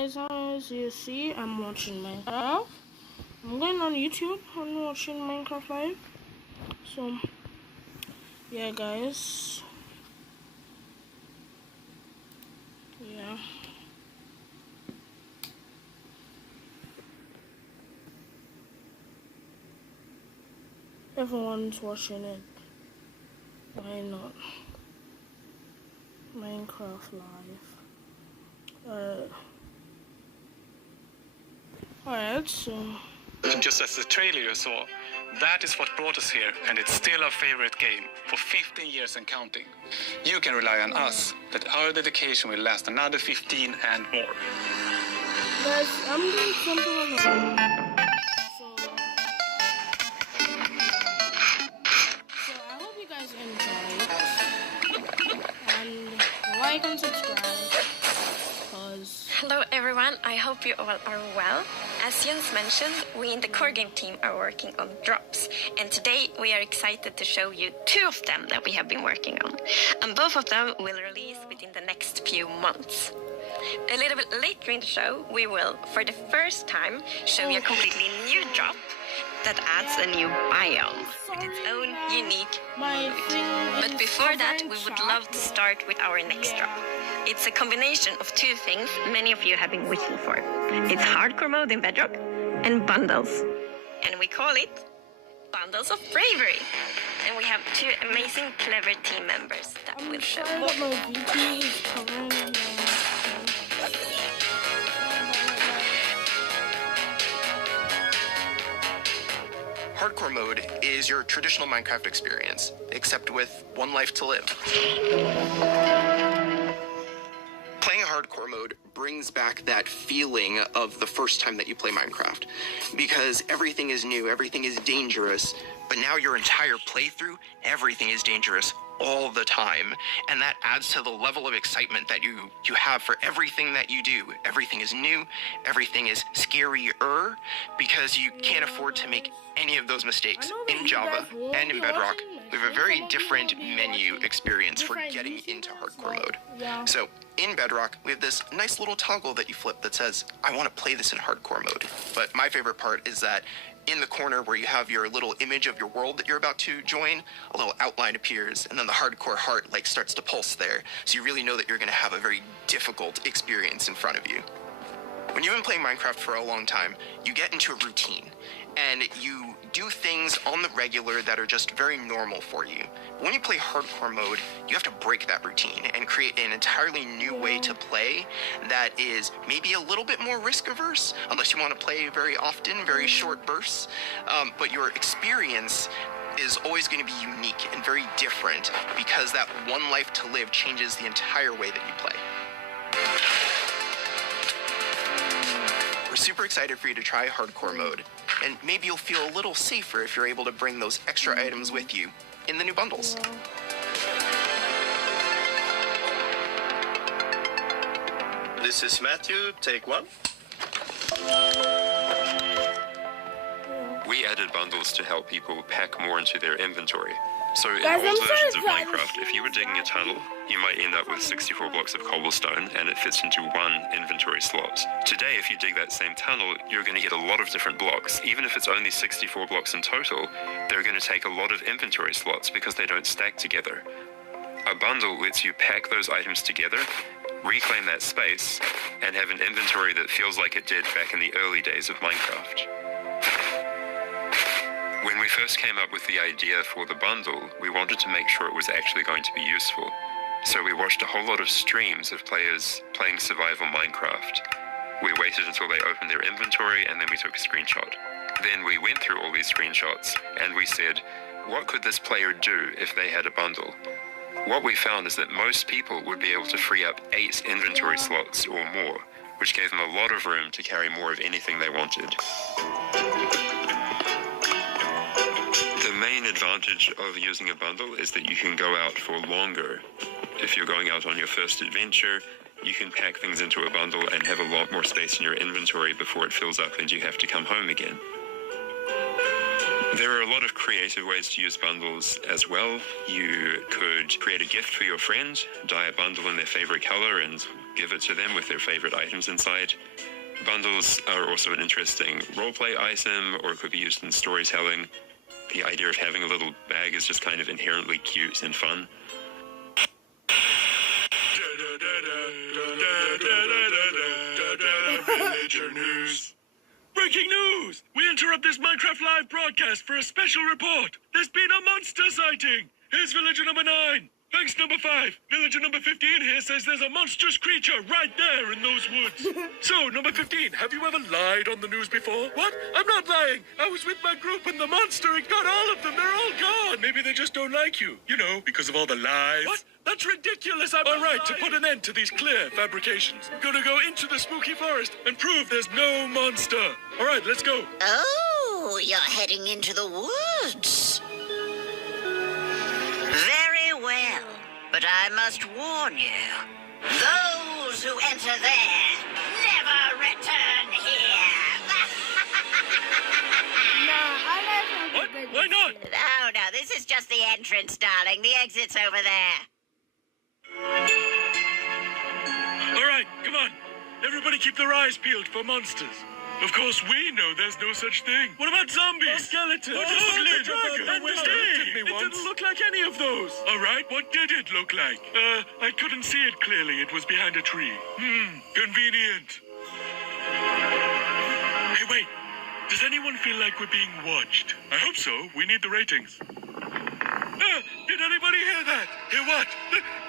guys, as you see, I'm watching Minecraft. I'm going on YouTube and watching Minecraft live. So, yeah, guys. Yeah. Everyone's watching it. Why not? Minecraft live. Alright, so... Just as the trailer you saw, that is what brought us here, and it's still our favorite game, for 15 years and counting. You can rely on us, that our dedication will last another 15 and more. Guys, I'm doing something on the So I hope you guys enjoy it. And like and subscribe. Hello everyone, I hope you all are well. As Jens mentioned, we in the core game team are working on drops, and today we are excited to show you 2 of them that we have been working on, and both of them will release within the next few months. A little bit later in the show, we will, for the first time, show you a completely new drop that adds a new biome with its own unique mood. But before that, we would love to start with our next drop. It's a combination of 2 things many of you have been wishing for. It's hardcore mode in Bedrock and bundles. And we call it Bundles of Bravery. And we have 2 amazing, clever team members that will show more. Hardcore mode is your traditional Minecraft experience, except with 1 life to live. Playing hardcore mode brings back that feeling of the first time that you play Minecraft, because everything is new, everything is dangerous, but now your entire playthrough, everything is dangerous all the time, and that adds to the level of excitement that you have for everything that you do. Everything is new, everything is scarier, because you can't afford to make any of those mistakes. In Java and in Bedrock, we have a very different menu experience for getting into hardcore mode. So in Bedrock, we have this nice little toggle that you flip that says, I want to play this in hardcore mode. But my favorite part is that in the corner where you have your little image of your world that you're about to join, a little outline appears, and then the hardcore heart starts to pulse there. So you really know that you're going to have a very difficult experience in front of you. When you've been playing Minecraft for a long time, you get into a routine, and you do things on the regular that are just very normal for you. When you play hardcore mode, you have to break that routine and create an entirely new way to play that is maybe a little bit more risk averse, unless you want to play very often, very short bursts, but your experience is always going to be unique and very different, because that 1 life to live changes the entire way that you play. We're super excited for you to try hardcore mode, and maybe you'll feel a little safer if you're able to bring those extra items with you in the new bundles. This is Matthew, take 1. We added bundles to help people pack more into their inventory. So in old versions of Minecraft, if you were digging a tunnel, you might end up with 64 blocks of cobblestone, and it fits into 1 inventory slot. Today, if you dig that same tunnel, you're going to get a lot of different blocks. Even if it's only 64 blocks in total, they're going to take a lot of inventory slots because they don't stack together. A bundle lets you pack those items together, reclaim that space, and have an inventory that feels like it did back in the early days of Minecraft. When we first came up with the idea for the bundle, we wanted to make sure it was actually going to be useful. So we watched a whole lot of streams of players playing survival Minecraft. We waited until they opened their inventory, and then we took a screenshot. Then we went through all these screenshots, and we said, what could this player do if they had a bundle? What we found is that most people would be able to free up 8 inventory slots or more, which gave them a lot of room to carry more of anything they wanted. The main advantage of using a bundle is that you can go out for longer. If you're going out on your first adventure, you can pack things into a bundle and have a lot more space in your inventory before it fills up and you have to come home again. There are a lot of creative ways to use bundles as well. You could create a gift for your friend, dye a bundle in their favorite color, and give it to them with their favorite items inside. Bundles are also an interesting roleplay item, or it could be used in storytelling. The idea of having a little bag is just kind of inherently cute and fun. Villager news. Breaking news! We interrupt this Minecraft Live broadcast for a special report. There's been a monster sighting. Here's villager number 9. Thanks, number 5. Villager number 15 here says there's a monstrous creature right there in those woods. So, number 15, have you ever lied on the news before? What? I'm not lying. I was with my group and the monster, it got all of them. They're all gone. Maybe they just don't like you. You know, because of all the lies. What? That's ridiculous. I'm all right, to put an end to these clear fabrications, I'm gonna go into the spooky forest and prove there's no monster. All right, let's go. Oh, you're heading into the woods. Very well, but I must warn you. Those who enter there never return here. What? Why not? Oh, no, this is just the entrance, darling. The exit's over there. All right, come on. Everybody keep their eyes peeled for monsters. Of course, we know there's no such thing. What about zombies? Skeletons? Goblins? And it didn't look like any of those. All right, what did it look like? I couldn't see it clearly. It was behind a tree. Convenient. Hey, wait. Does anyone feel like we're being watched? I hope so. We need the ratings. Did anybody hear that? Hear what?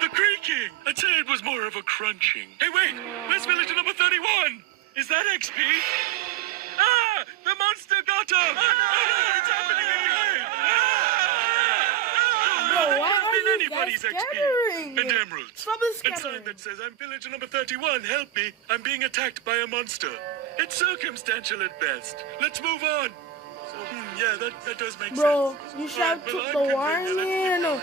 The creaking. I'd say it was more of a crunching. Hey, wait. Where's villager number 31? Is that XP? Ah! The monster got him! Oh, no, it's happening again! Bro, why That are been you anybody's guys XP. scattering And it? emeralds. Stop the And sign scattering. that says, I'm villager number 31, help me. I'm being attacked by a monster. It's circumstantial at best. Let's move on. So, yeah, that does make Bro, sense. you should have Alright, took well, the I'm convinced. warning.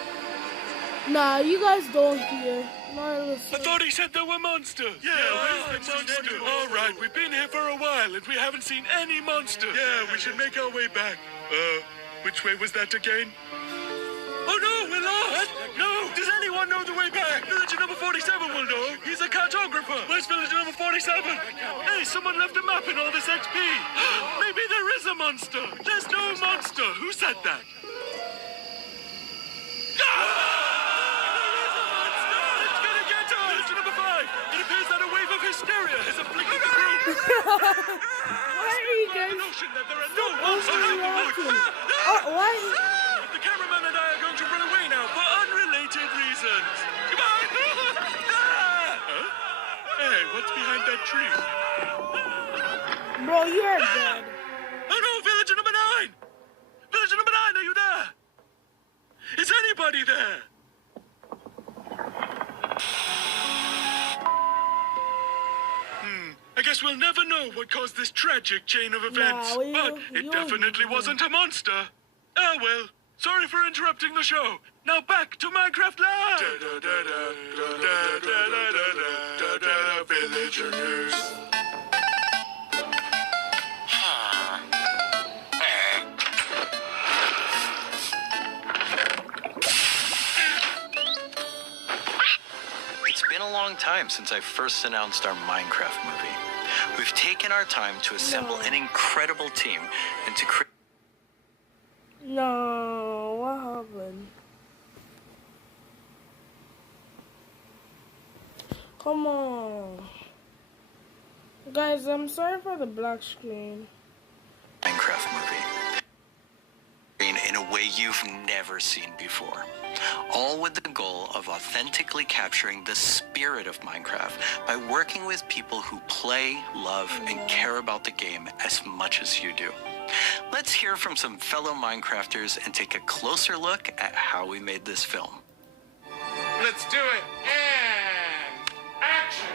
Nah, you guys don't hear. Not listen. I thought he said there were monsters. Yeah, where's the monster? All right, we've been here for a while and we haven't seen any monster. Yeah, we should make our way back. Which way was that again? Oh no, we're lost! What? No! Does anyone know the way back? Villager number 47 will know. He's a cartographer. Where's villager number 47? Hey, someone left a map in all this XP. Maybe there is a monster. There's no monster. Who said that? It's gonna get us! Villager number 5. It appears that a wave of hysteria has afflicted the group. Why are you guys Notion that there are no overreacting? monsters. Oh, why? The cameraman and I are going to run away now for unrelated reasons. Come on! Huh? Hey, what's behind that tree? Bro, you're dead. Oh no, villager number 9! Villager number 9, are you there? Is anybody there? I guess we'll never know what caused this tragic chain of events. Nah, but it definitely wasn't a monster. Oh well. Sorry for interrupting the show. Now back to Minecraft Live! Villager news. It's been a long time since I first announced our Minecraft movie. We've taken our time to assemble an incredible team and to create. No, what happened? Come on. Guys, I'm sorry for the black screen. Minecraft movie in a way you've never seen before. All with the goal of authentically capturing the spirit of Minecraft by working with people who play, love, and care about the game as much as you do. Let's hear from some fellow Minecrafters and take a closer look at how we made this film. Let's do it. And action!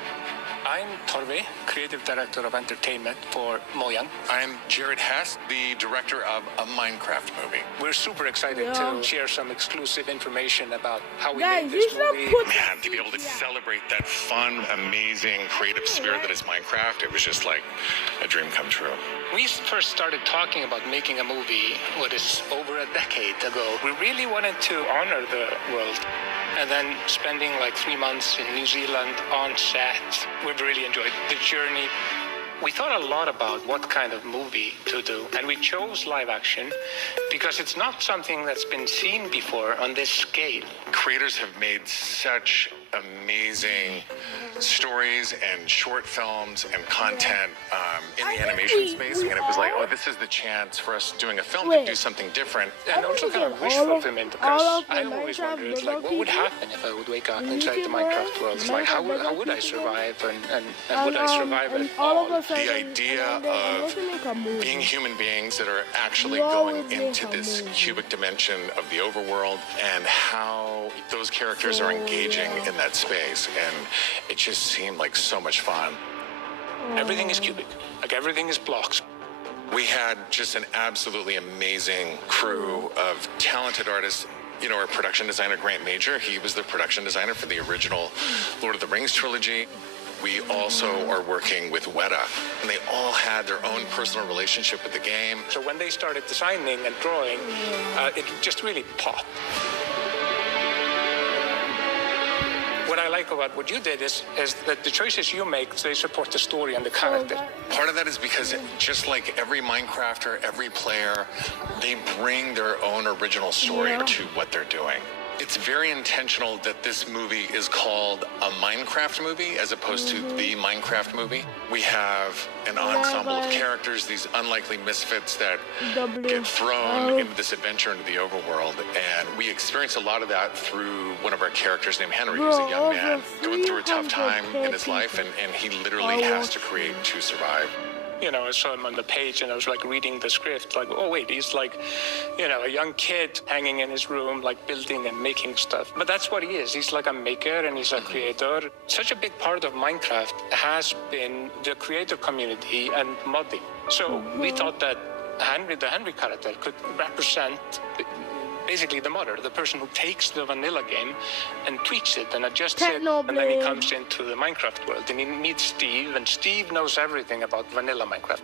I'm Torve, creative director of entertainment for Mojang. I'm Jared Hess, the director of a Minecraft movie. We're super excited to share some exclusive information about how we Guys, made this movie. Man, to be able to celebrate that fun, amazing, creative spirit that is Minecraft, it was just like a dream come true. We first started talking about making a movie, what is over a decade ago. We really wanted to honor the world. And then spending like 3 months in New Zealand on set, we've really enjoyed the journey. We thought a lot about what kind of movie to do, and we chose live action because it's not something that's been seen before on this scale. Creators have made such amazing stories and short films and content in the animation space, and it was like, oh, this is the chance for us doing a film to do something different. And also kind of wish fulfillment, because I always wondered, like, what would happen if I would wake up inside the Minecraft world? Like, how would I survive, and would I survive at all? The idea of being human beings that are actually going into this cubic dimension of the overworld, and how those characters are engaging in that space, and it just seemed like so much fun. Everything is cubic, like everything is blocks. We had just an absolutely amazing crew of talented artists. You know, our production designer, Grant Major, he was the production designer for the original Lord of the Rings trilogy. We also are working with Weta, and they all had their own personal relationship with the game. So when they started designing and drawing, it just really popped. What I like about what you did is that the choices you make, they support the story and the character. Part of that is because just like every Minecrafter, every player, they bring their own original story to what they're doing. It's very intentional that this movie is called a Minecraft movie as opposed to the Minecraft movie. We have an ensemble of characters, these unlikely misfits that get thrown into this adventure into the overworld. And we experience a lot of that through one of our characters named Henry, who's a young man going through a tough time in his life, and he literally has to create to survive. You know, I saw him on the page and I was like reading the script, like, oh wait, he's like, you know, a young kid hanging in his room, like building and making stuff. But that's what he is. He's like a maker and he's a creator. Such a big part of Minecraft has been the creator community and modding. So we thought that Henry, the Henry character, could represent basically the modder, the person who takes the vanilla game and tweaks it and adjusts it, and then he comes into the Minecraft world and he meets Steve, and Steve knows everything about vanilla Minecraft.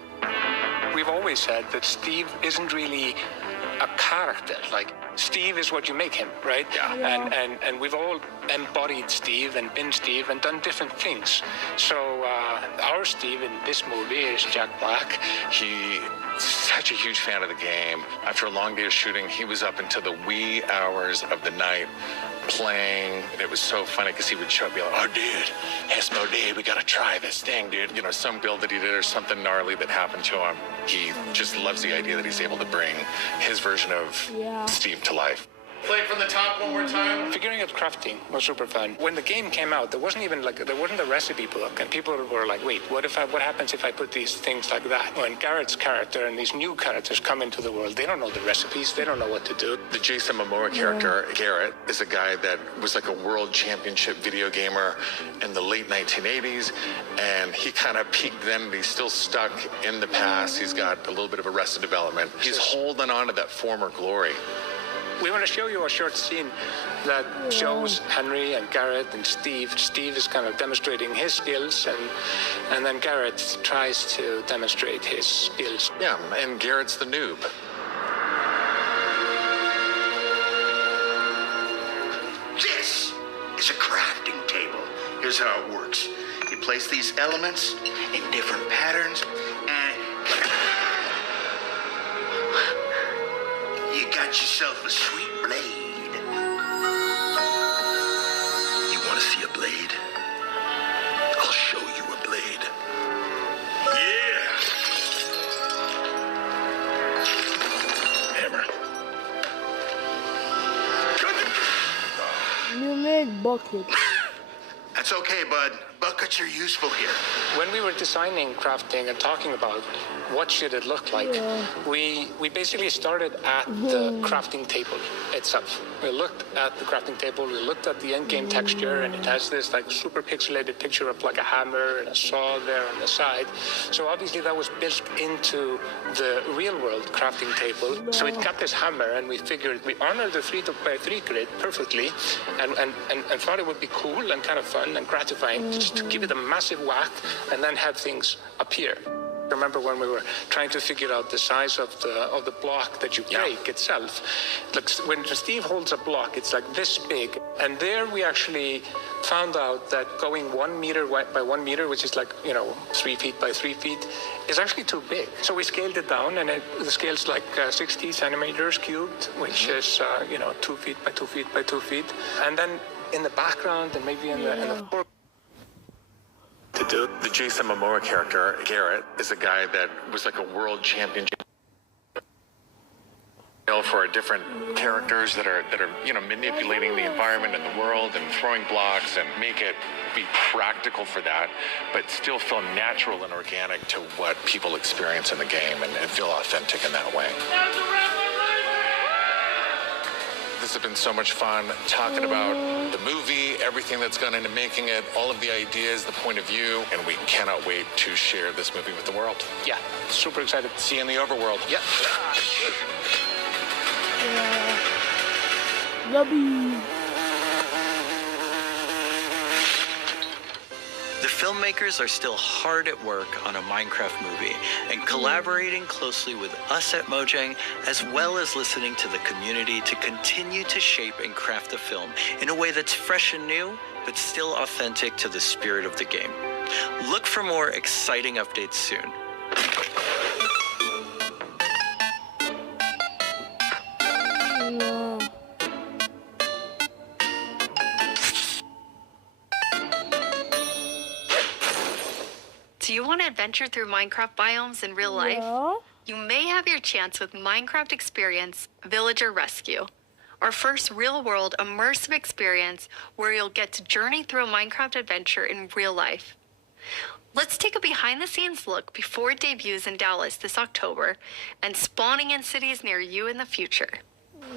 We've always said that Steve isn't really a character. Like, Steve is what you make him, right? Yeah. And we've all embodied Steve and been Steve and done different things. So our Steve in this movie is Jack Black. He's such a huge fan of the game. After a long day of shooting, he was up into the wee hours of the night playing. It was so funny because he would show up and be like, oh, dude, Esmodee, we gotta try this thing, dude. You know, some build that he did or something gnarly that happened to him. He just loves the idea that he's able to bring his version of Steve to life. Play from the top one more time. Figuring out crafting was super fun. When the game came out, there wasn't a recipe book, and people were like, wait, what happens if I put these things like that? When Garrett's character and these new characters come into the world, they don't know the recipes, they don't know what to do. The Jason Momoa character, Garrett, is a guy that was like a world championship video gamer in the late 1980s, and he kind of peaked then, but he's still stuck in the past. He's got a little bit of arrested development. He's holding on to that former glory. We want to show you a short scene that shows Henry and Garrett and Steve. Steve is kind of demonstrating his skills, and then Garrett tries to demonstrate his skills. Yeah, and Garrett's the noob. This is a crafting table. Here's how it works. You place these elements in different patterns, and you got yourself a sweet blade. You want to see a blade? I'll show you a blade. Yeah! Hammer. You made bucket. That's okay, bud. Buckets are useful here. When we were designing, crafting, and talking about what should it look like, we basically started at the crafting table itself. We looked at the crafting table, we looked at the end-game texture, and it has this like super pixelated picture of like a hammer and a saw there on the side. So obviously that was built into the real-world crafting table. So it got this hammer, and we figured we honored the 3x3 grid perfectly, and thought it would be cool and kind of fun and gratifying just to give it a massive whack and then have things appear. Remember when we were trying to figure out the size of the block that you break itself? Like when Steve holds a block, it's like this big. And there we actually found out that going 1 meter by 1 meter, which is like, 3 feet by 3 feet, is actually too big. So we scaled it down, and the scale's like 60 centimeters cubed, which is 2 feet by 2 feet by 2 feet. And then in the background and maybe in the foreground. The Jason Momoa character, Garrett, is a guy that was like a world champion for different characters that are manipulating the environment and the world and throwing blocks and make it be practical for that, but still feel natural and organic to what people experience in the game and feel authentic in that way. This has been so much fun talking about the movie, everything that's gone into making it, all of the ideas, the point of view, and we cannot wait to share this movie with the world. Yeah, super excited. See you in the overworld. Yep. Lobby. The filmmakers are still hard at work on a Minecraft movie and collaborating closely with us at Mojang, as well as listening to the community to continue to shape and craft the film in a way that's fresh and new, but still authentic to the spirit of the game. Look for more exciting updates soon. Do you want to adventure through Minecraft biomes in real life? Yeah. You may have your chance with Minecraft Experience Villager Rescue, our first real-world immersive experience where you'll get to journey through a Minecraft adventure in real life. Let's take a behind-the-scenes look before it debuts in Dallas this October and spawning in cities near you in the future.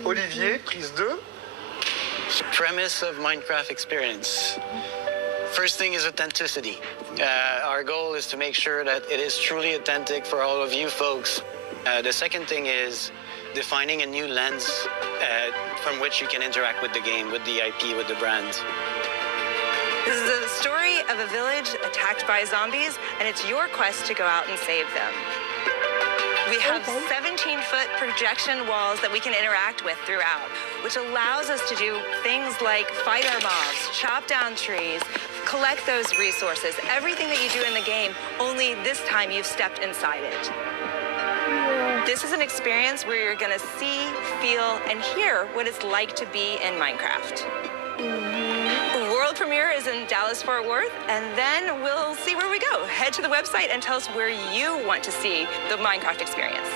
Olivier, prise 2. Premise of Minecraft Experience. First thing is authenticity. Our goal is to make sure that it is truly authentic for all of you folks. The second thing is defining a new lens from which you can interact with the game, with the IP, with the brand. This is the story of a village attacked by zombies, and it's your quest to go out and save them. We have 17-foot projection walls that we can interact with throughout, which allows us to do things like fight our mobs, chop down trees, collect those resources, everything that you do in the game, only this time you've stepped inside it. This is an experience where you're gonna see, feel, and hear what it's like to be in Minecraft. The world premiere is in Dallas-Fort Worth, and then we'll see where we go. Head to the website and tell us where you want to see the Minecraft experience.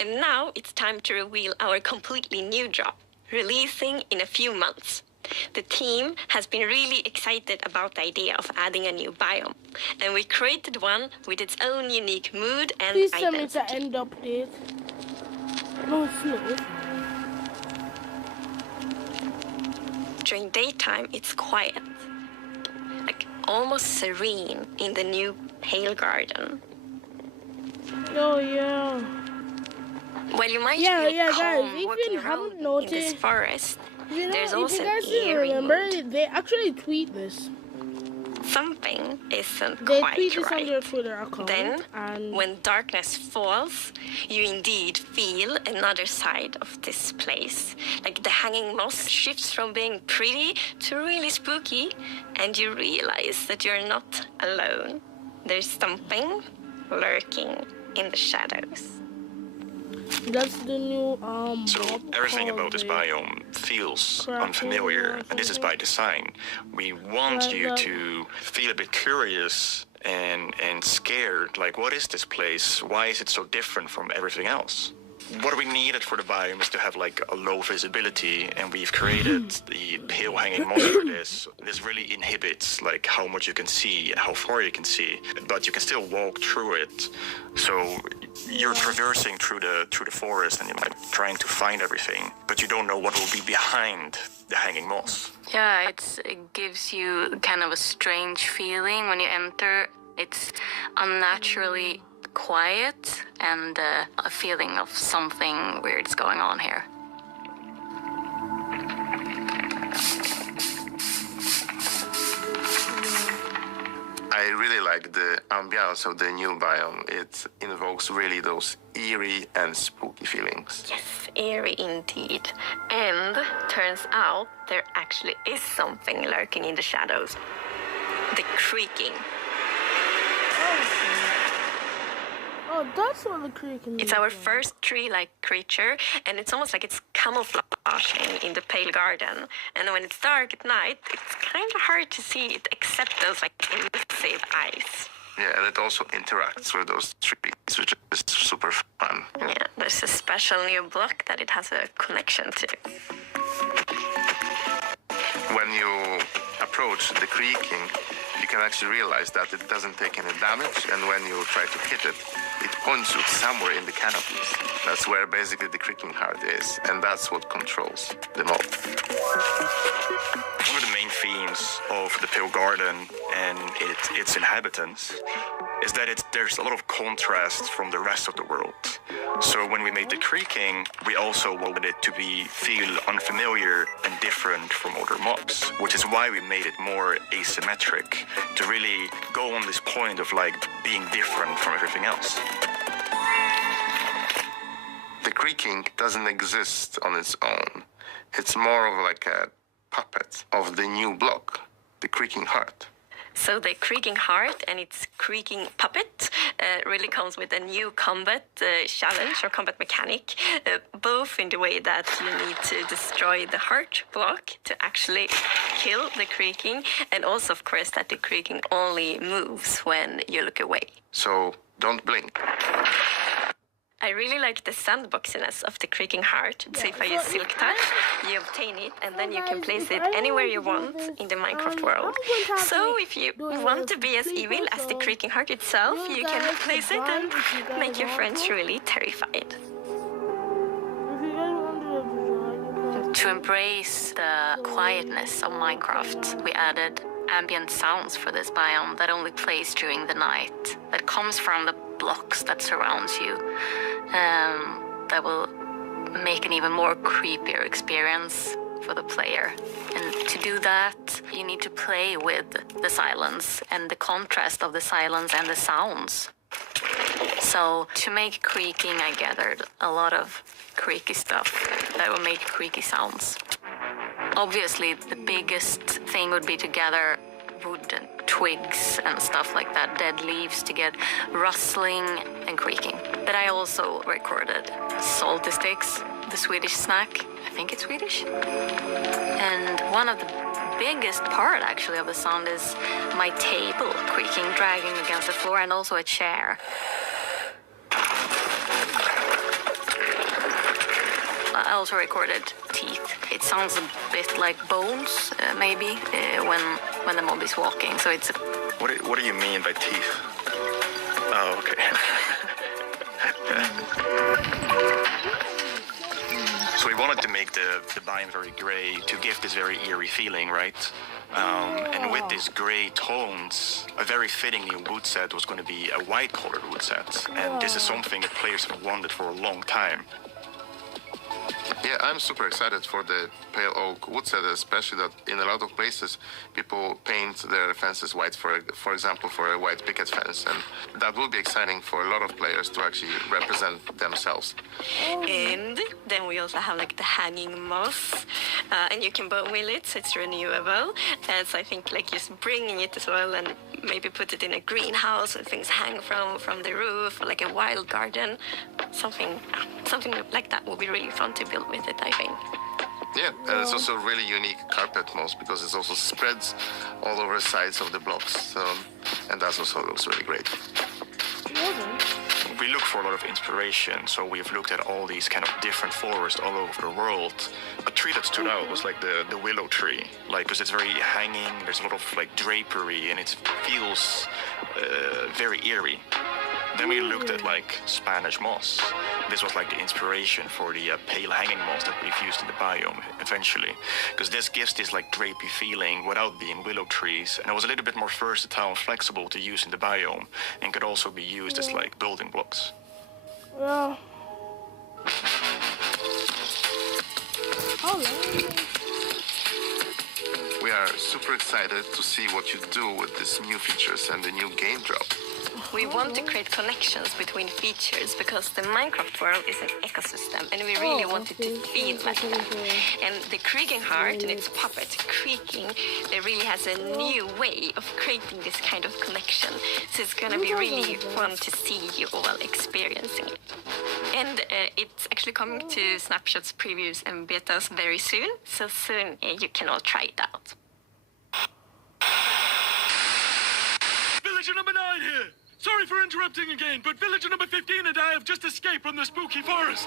And now it's time to reveal our completely new drop, releasing in a few months. The team has been really excited about the idea of adding a new biome, and we created one with its own unique mood and Please tell me identity. it's an end update. No, it's not. During daytime, it's quiet, like almost serene in the new Pale Garden. Oh yeah. Well, you might Yeah, feel yeah, calm guys. If walking you around haven't in this noticed, forest. There's if also you guys an didn't eerie remember, mood. they actually tweet this. Something isn't They quite tweet this on right. their Twitter account. Then, and when darkness falls, you indeed feel another side of this place. Like the hanging moss shifts from being pretty to really spooky, and you realize that you're not alone. There's something lurking in the shadows. that's the new So everything about this biome feels unfamiliar, and this is by design. We want you to feel a bit curious and scared. Like, what is this place? Why is it so different from everything else? what we needed for the biome is to have like a low visibility, and we've created the pale hanging moss for this. This really inhibits like how much you can see and how far you can see, but you can still walk through it. So you're traversing through the forest and you're like trying to find everything, but you don't know what will be behind the hanging moss. Yeah, it gives you kind of a strange feeling when you enter. It's unnaturally quiet and a feeling of something weird is going on here. I really like the ambiance of the new biome. It invokes really those eerie and spooky feelings. Yes, eerie indeed. And turns out there actually is something lurking in the shadows. The creaking. Oh, that's what the creaking is. It's our first tree-like creature, and it's almost like it's camouflaging in the pale garden. And when it's dark at night, it's kind of hard to see it, except those like elusive eyes. Yeah, and it also interacts with those trees, which is super fun. Yeah, there's a special new block that it has a connection to. When you approach the creaking, you can actually realize that it doesn't take any damage, and when you try to hit it, it points you somewhere in the canopies. That's where basically the creaking heart is, and that's what controls the mob. One of the main themes of the Pale Garden and its inhabitants is that there's a lot of contrast from the rest of the world. So when we made the creaking, we also wanted it to feel unfamiliar and different from other mobs, which is why we made it more asymmetric, to really go on this point of like being different from everything else. The creaking doesn't exist on its own. It's more of like a puppet of the new block, the creaking heart. So the creaking heart and its creaking puppet really comes with a new combat challenge or combat mechanic, both in the way that you need to destroy the heart block to actually kill the creaking, and also, of course, that the creaking only moves when you look away. So don't blink. I really like the sandboxiness of the creaking heart. So if I use Silk Touch, you obtain it, and then you can place it anywhere you want in the Minecraft world. So if you want to be as evil as the creaking heart itself, you can place it and make your friends really terrified. To embrace the quietness of Minecraft, we added ambient sounds for this biome that only plays during the night, that comes from the blocks that surrounds you, that will make an even more creepier experience for the player. And to do that, you need to play with the silence and the contrast of the silence and the sounds. So to make creaking, I gathered a lot of creaky stuff that will make creaky sounds. Obviously, the biggest thing would be to gather wood and twigs and stuff like that, dead leaves, to get rustling and creaking. But I also recorded salty sticks, the Swedish snack. I think it's Swedish. And one of the biggest part, actually, of the sound is my table creaking, dragging against the floor, and also a chair. I also recorded teeth. It sounds a bit like bones, maybe, when the mob is walking. So it's. What do you mean by teeth? Oh, okay. So we wanted to make the biome very gray to give this very eerie feeling, right? And with these gray tones, a very fitting new wood set was going to be a white-colored wood set. And this is something that players have wanted for a long time. Yeah, I'm super excited for the pale oak wood set, especially that in a lot of places people paint their fences white, for example, for a white picket fence, and that will be exciting for a lot of players to actually represent themselves. And then we also have like the hanging moss, and you can bone wheel it, so it's renewable. And so I think like just bringing it as well, and maybe put it in a greenhouse and things hang from the roof, or like a wild garden, something like that will be really fun to build with it, I think. Yeah, and it's also a really unique carpet moss because it also spreads all over the sides of the blocks, and that also looks really great. We look for a lot of inspiration. So we've looked at all these kind of different forests all over the world. A tree that stood out was like the willow tree, like because it's very hanging. There's a lot of like drapery, and it feels very eerie. Then we looked at like Spanish moss. This was like the inspiration for the pale hanging moss that we've used in the biome eventually, because this gives this like drapey feeling without being willow trees, and it was a little bit more versatile and flexible to use in the biome, and could also be used as like building blocks. Yeah. We are super excited to see what you do with these new features and the new game drop. We want to create connections between features because the Minecraft world is an ecosystem and we really want it to feel like that. And the Creaking Heart and its puppet Creaking, it really has a new way of creating this kind of connection. So it's going to be really fun to see you all experiencing it. And it's actually coming to Snapshots, previews and betas very soon. So soon you can all try it out. Villager number 9 here. Sorry for interrupting again, but villager number 15 and I have just escaped from the spooky forest.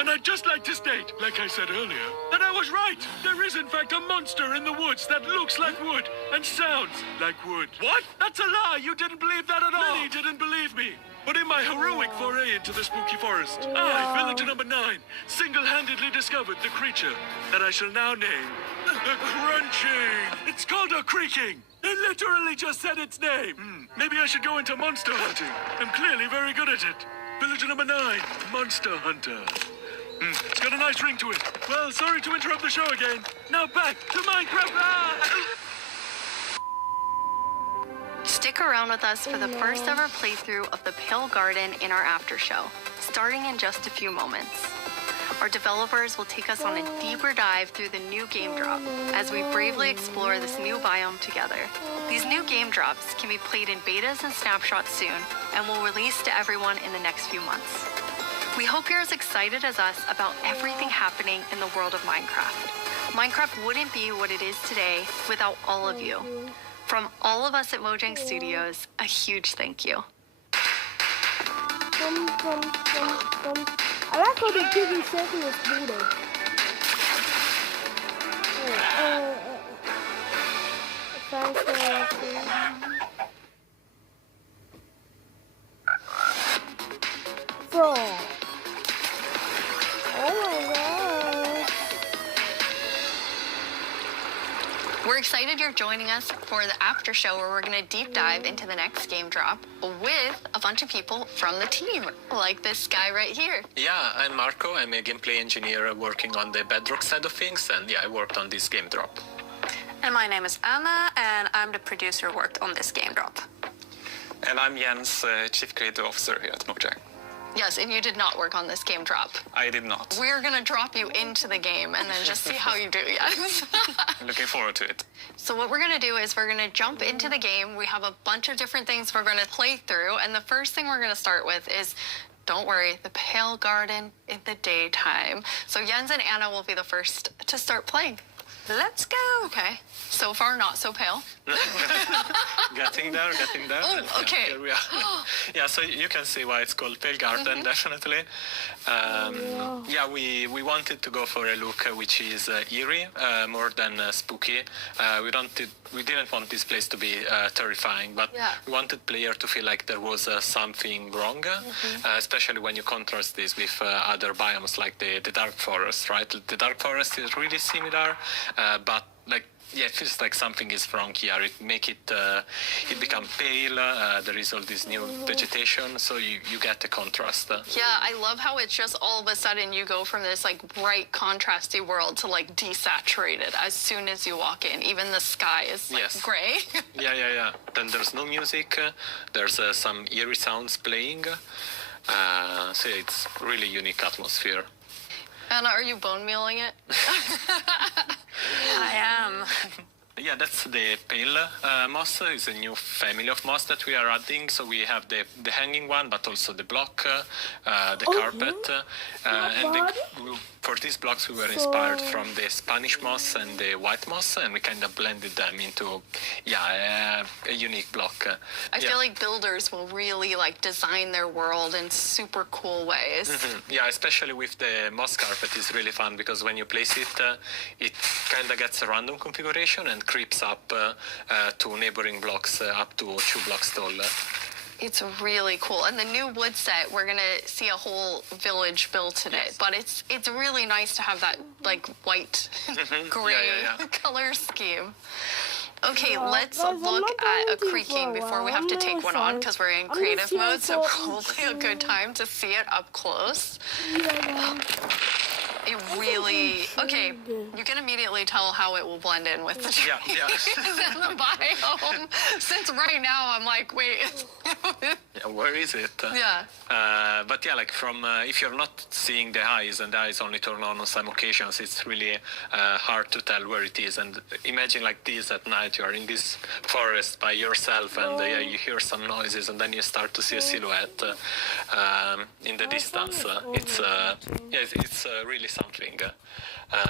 And I'd just like to state, like I said earlier, that I was right. There is in fact a monster in the woods that looks like wood and sounds like wood. What? That's a lie. You didn't believe that at all. Many didn't believe me. But in my heroic foray into the spooky forest, I, villager number 9, single-handedly discovered the creature that I shall now name the Crunching. It's called a Creaking. It literally just said its name. Maybe I should go into monster hunting. I'm clearly very good at it. Villager number 9, Monster Hunter. It's got a nice ring to it. Well, sorry to interrupt the show again. Now back to Minecraft. Stick around with us for the first ever playthrough of the Pale Garden in our after show, starting in just a few moments. Our developers will take us on a deeper dive through the new game drop as we bravely explore this new biome together. These new game drops can be played in betas and snapshots soon and will release to everyone in the next few months. We hope you're as excited as us about everything happening in the world of Minecraft. Minecraft wouldn't be what it is today without all of you. From all of us at Mojang Studios, a huge thank you. I like how they give you circular borders. Thanks for watching. So, oh my god. We're excited you're joining us for the after show where we're going to deep dive into the next game drop with a bunch of people from the team, like this guy right here. Yeah, I'm Marco. I'm a gameplay engineer working on the Bedrock side of things, and yeah, I worked on this game drop. And my name is Anna, and I'm the producer who worked on this game drop. And I'm Jens, Chief Creative Officer here at Mojang. Yes, and you did not work on this game drop. I did not. We're going to drop you into the game and then just see how you do, yes. I'm looking forward to it. So what we're going to do is we're going to jump into the game. We have a bunch of different things we're going to play through, and the first thing we're going to start with is, don't worry, the Pale Garden in the daytime. So Jens and Anna will be the first to start playing. Let's go. Okay. So far, not so pale. Getting there. Oh, okay. Yeah, here we are. Yeah, so you can see why it's called Pale Garden, definitely. Yeah, we wanted to go for a look which is eerie, more than spooky. We didn't want this place to be terrifying, but we wanted player to feel like there was something wrong, especially when you contrast this with other biomes like the Dark Forest, right? The Dark Forest is really similar, but like, yeah, it feels like something is wrong here. It become pale. There is all this new vegetation, so you get the contrast. Yeah, I love how it's just all of a sudden you go from this like bright, contrasty world to like desaturated as soon as you walk in. Even the sky is like gray. Yeah. Then there's no music. There's some eerie sounds playing. So yeah, it's really unique atmosphere. Anna, are you bone mealing it? I am. Yeah, that's the pale moss. It's a new family of moss that we are adding. So we have the hanging one, but also the block, the carpet. For these blocks, we were inspired from the Spanish moss and the white moss, and we kind of blended them into, a unique block. I feel like builders will really like design their world in super cool ways. Yeah, especially with the moss carpet, it's really fun because when you place it, it kind of gets a random configuration and creeps up to neighboring blocks up to 2 blocks tall. It's really cool. And the new wood set, we're going to see a whole village built in it. But it's really nice to have that like white, gray color scheme. Okay, let's look at a creaking before we have to take one on because we're in creative mode. So probably a good time to see it up close. It really, okay, you can immediately tell how it will blend in with the trees and the biome. Since right now I'm like, wait. Where is it? But yeah, like from, if you're not seeing the eyes and the eyes only turn on some occasions, it's really hard to tell where it is. And imagine like this at night, you're in this forest by yourself and you hear some noises and then you start to see a silhouette in the distance. It's really something.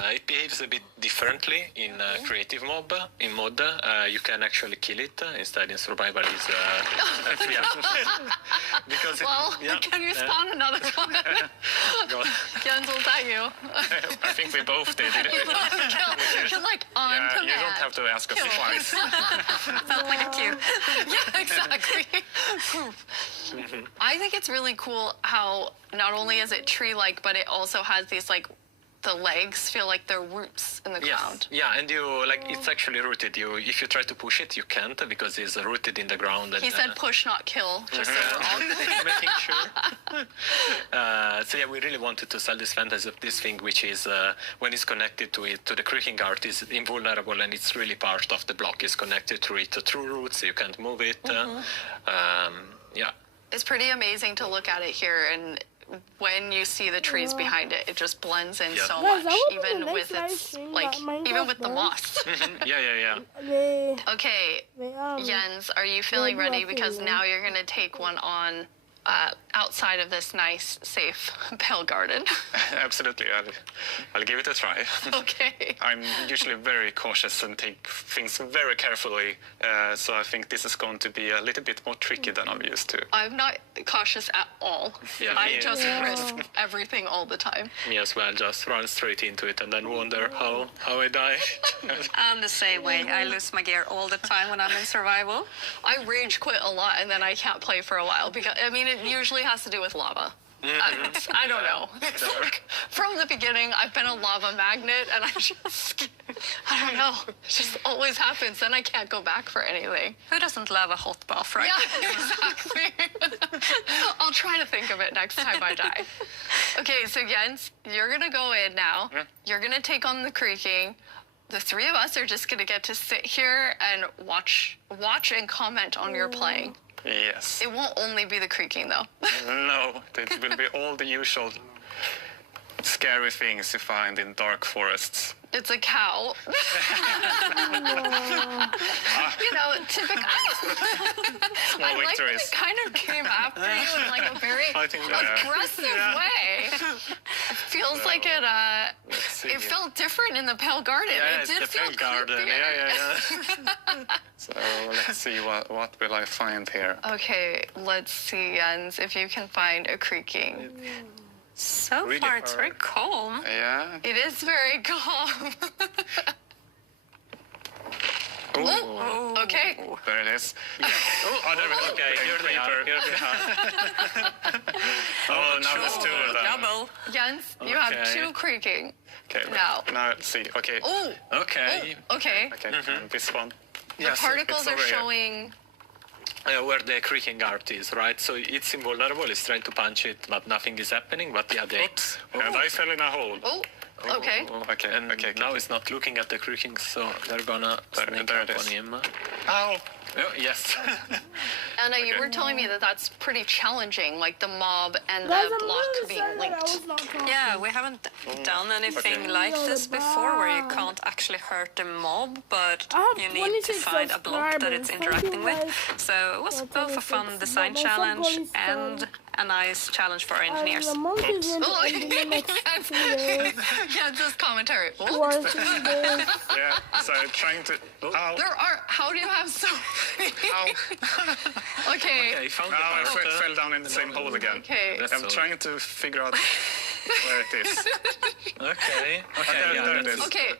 It behaves a bit differently in creative mode. In mod, you can actually kill it. Instead, in survival, is because can you spawn another one? Jens, was that you? I think we both did. You're like on command. You don't have to ask us twice. Sounds like a cue. Yeah, exactly. I think it's really cool how not only is it tree-like, but it also has these like the legs feel like they're roots in the ground. Yeah, and you like it's actually rooted. If you try to push it, you can't because it's rooted in the ground. He said push, not kill, just so we're all making sure. So yeah, we really wanted to sell this fantasy of this thing, which is when it's connected to the creaking art, is invulnerable and it's really part of the block. It's connected to it through roots. You can't move it. It's pretty amazing to look at it here and. When you see the trees behind it, it just blends in so much, even with its like, even with the moss. Okay, Jens, are you feeling ready? Because now you're gonna take one on outside of this nice, safe pale garden. Absolutely, I'll give it a try. Okay. I'm usually very cautious and take things very carefully, so I think this is going to be a little bit more tricky than I'm used to. I'm not cautious at all. I just risk everything all the time. Me as well, just run straight into it and then wonder how I die. I'm the same way. I lose my gear all the time when I'm in survival. I rage quit a lot and then I can't play for a while because, I mean, it usually has to do with lava. I don't know. It's like, from the beginning, I've been a lava magnet, and I don't know. It just always happens. Then I can't go back for anything. Who doesn't love a hot bath, right? Yeah, exactly. I'll try to think of it next time I die. Okay, so Jens, you're going to go in now. You're going to take on the creaking. The three of us are just going to get to sit here and watch and comment on your playing. Yes. It won't only be the creaking, though. No, it will be all the usual scary things you find in dark forests. It's a cow. You know, typical. Small I like that victories. it kind of came after you in like a very aggressive way. It feels like it felt different in the Pale Garden. Yeah, it did it's the feel Pale Garden. creepier. Yeah. So let's see what will I find here. Okay, let's see, Jens, if you can find a creaking. So really far, it's very calm. Yeah. It is very calm. Oh, okay. There it is. Yeah. Oh, there we go. Okay, here they are. Oh, now there's two of them. Double. Jens, you have two creaking. Okay, now let's see. Okay. Oh. Okay. Oh, okay. Okay, this one. The particles are showing... where the creaking art is, right? So it's invulnerable, it's trying to punch it, but nothing is happening, but yeah, Oops. And I fell in a hole. Oh, okay. Okay, and now it's not looking at the creaking, so they're gonna sneak up on him. Ow! Oh, yes. Anna, you were telling me that that's pretty challenging, like the mob and Guys, the I'm block really being sad that I linked. was not talking. Yeah, we haven't done anything like this before where you can't actually hurt the mob, but you need to find a block that it's interacting with. So it was both a fun design challenge and a nice challenge for our engineers. Yeah, just commentary. Yeah, so trying to... How do you have so Okay. Found I fell down in the same hole again. Okay. I'm trying to figure out where it is. Okay. There it is. Okay.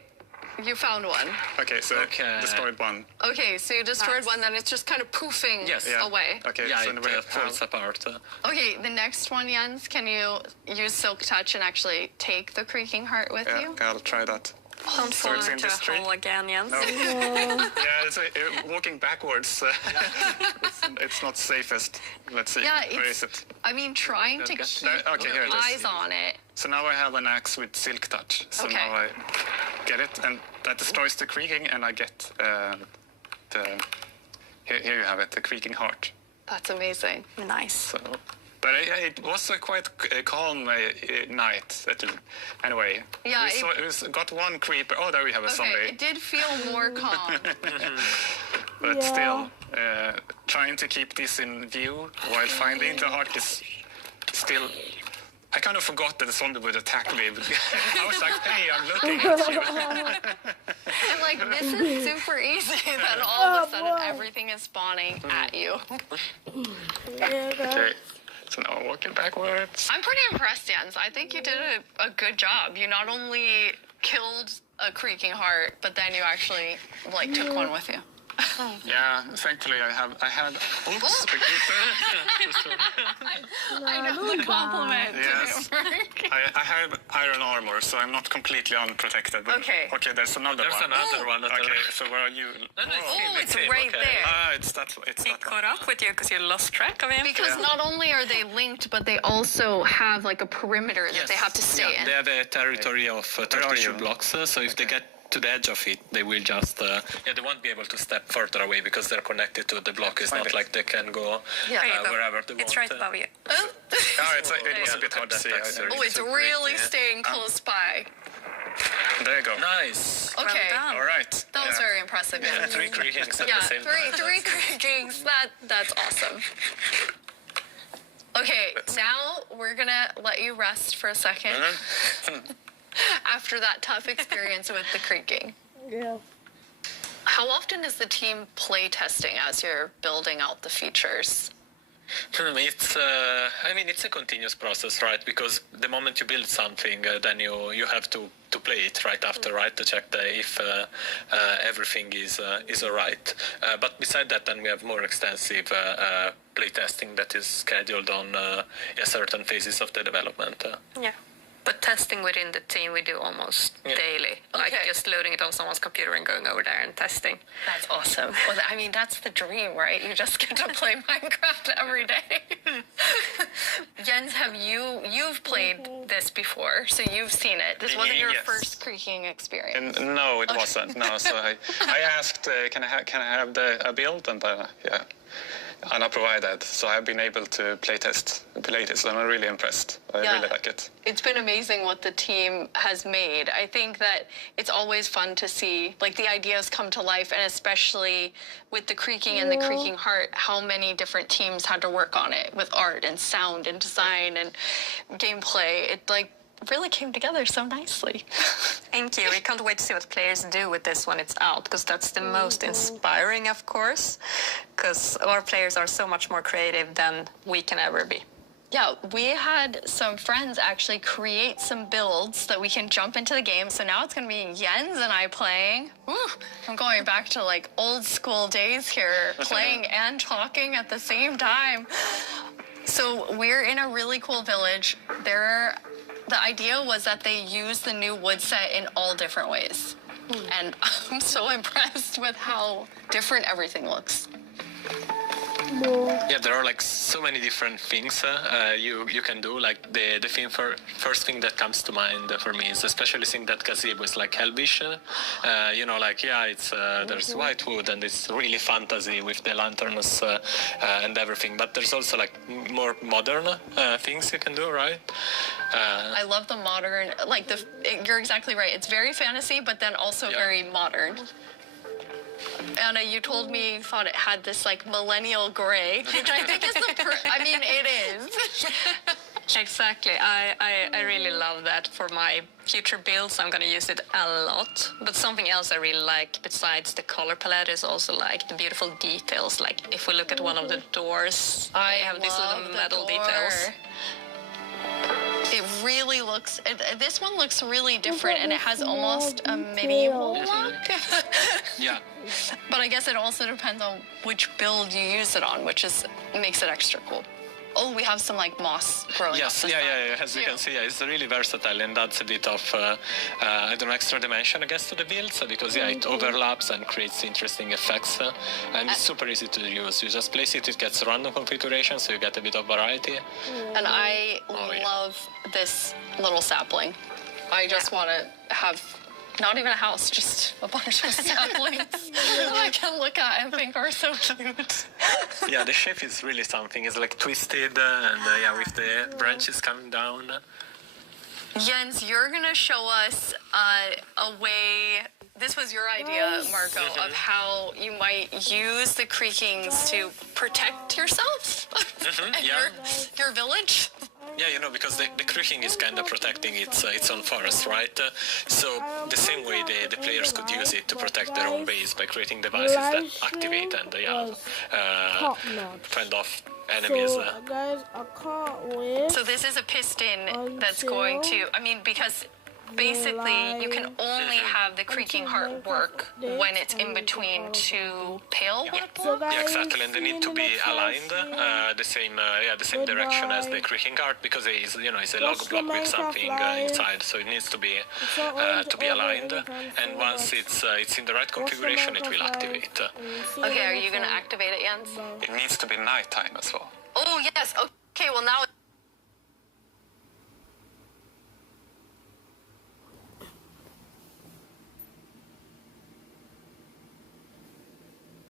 You found one. Okay, so destroyed one. Okay, so you destroyed one, then it's just kind of poofing away. Okay, Yeah, so it falls apart. Okay, the next one, Jens, can you use Silk Touch and actually take the Creaking Heart with you? I'll try that. Don't fall into a hole again, Jens. No. It's walking backwards. It's not safest. Let's see. Yeah, where is it? I mean, trying to keep here it is. eyes on it. So now I have an axe with Silk Touch. So now I get it, and that destroys the creaking, and I get here you have it, the Creaking Heart. That's amazing. Nice. So, but it was a quite calm night. Anyway, yeah, we got one creeper. Oh, there we have a zombie. It did feel more calm. But still, trying to keep this in view while finding the heart is still... I kind of forgot that the zombie would attack me. I was like, hey, I'm looking at you. And like, this is super easy, then all of a sudden everything is spawning at you. Okay, so now I'm walking backwards. I'm pretty impressed, Jens. I think you did a good job. You not only killed a Creaking Heart, but then you actually like took one with you. Yeah, thankfully I had. Oops, I know the compliment. Yes. I have iron armor, so I'm not completely unprotected. But okay, there's another one. Another one. Okay, so where are you? It's right there. It's that. He caught up with you because you lost track of him. Because not only are they linked, but they also have like a perimeter that they have to stay in. They have a territory of 32 blocks, so if they get to the edge of it, they will just they won't be able to step further away because they're connected to the block. It's not like they can go wherever they want. It's right above you. It was a bit hard to see. It's really staying close by. There you go. Nice. Okay. All right. That was very impressive. Yeah, 3 creakings at the same time. Three creakings. That's awesome. Okay, now we're gonna let you rest for a second. After that tough experience with the creaking. Yeah. How often is the team play testing as you're building out the features? It's a continuous process, right? Because the moment you build something, then you have to play it right after, right? To check if everything is all right. But beside that, then we have more extensive play testing that is scheduled on certain phases of the development. Yeah. But testing within the team we do almost daily. Like just loading it on someone's computer and going over there and testing. That's awesome. Well, I mean, that's the dream, right? You just get to play Minecraft every day. Jens, you've played this before, so you've seen it. This wasn't your first creaking experience. No, it wasn't. No, so I asked, can I have a build? And Anna provided, so I've been able to playtest, and I'm really impressed. I really like it. It's been amazing what the team has made. I think that it's always fun to see like the ideas come to life, and especially with the creaking and the Creaking Heart, how many different teams had to work on it with art and sound and design and gameplay. It really came together so nicely. Thank you. We can't wait to see what players do with this when it's out, because that's the most inspiring, of course, because our players are so much more creative than we can ever be. Yeah, we had some friends actually create some builds that we can jump into the game. So now it's going to be Jens and I playing. Woo, I'm going back to like old school days here, playing and talking at the same time. So we're in a really cool village. The idea was that they use the new wood set in all different ways. And I'm so impressed with how different everything looks. Yeah, there are like so many different things you can do. Like the first thing that comes to mind for me is especially seeing that gazebo is like Elvish. You know, like it's there's Whitewood and it's really fantasy with the lanterns and everything. But there's also like more modern things you can do, right? I love the modern, like you're exactly right. It's very fantasy, but then also very modern. Anna, you told me you thought it had this like millennial gray, which I think is I mean, it is. Exactly. I really love that for my future builds. I'm gonna use it a lot. But something else I really like besides the color palette is also like the beautiful details. Like if we look at one of the doors, I have these little metal details. It really looks, this one looks really different and it has almost a medieval look. Yeah. But I guess it also depends on which build you use it on, which makes it extra cool. Oh, we have some like moss growing up. Yes, as you can see, it's really versatile and adds a bit of, I don't know, extra dimension, I guess, to the builds because, it overlaps and creates interesting effects. And it's super easy to use. You just place it, it gets random configuration, so you get a bit of variety. And I love this little sapling. I just want to have not even a house, just a bunch of saplings that I can look at and think are so cute. Yeah, the shape is really something. It's like twisted and with the branches coming down. Jens, you're going to show us a way, this was your idea, Marco, of how you might use the creakings to protect yourself and your village. Yeah, because the creaking is kind of protecting its own forest, right? So the same way the players could use it to protect their own base by creating devices that activate and fend off enemies. So, guys, I can't wait. So this is a piston that's going to, because basically you can only have the creaking heart work when it's in between two pale wood. Yeah, exactly, and they need to be aligned the same direction as the creaking heart because it's a log block with something inside, so it needs to be aligned. And once it's in the right configuration, it will activate. Okay, are you going to activate it, Jens? It needs to be nighttime as well. Oh yes. Okay, well now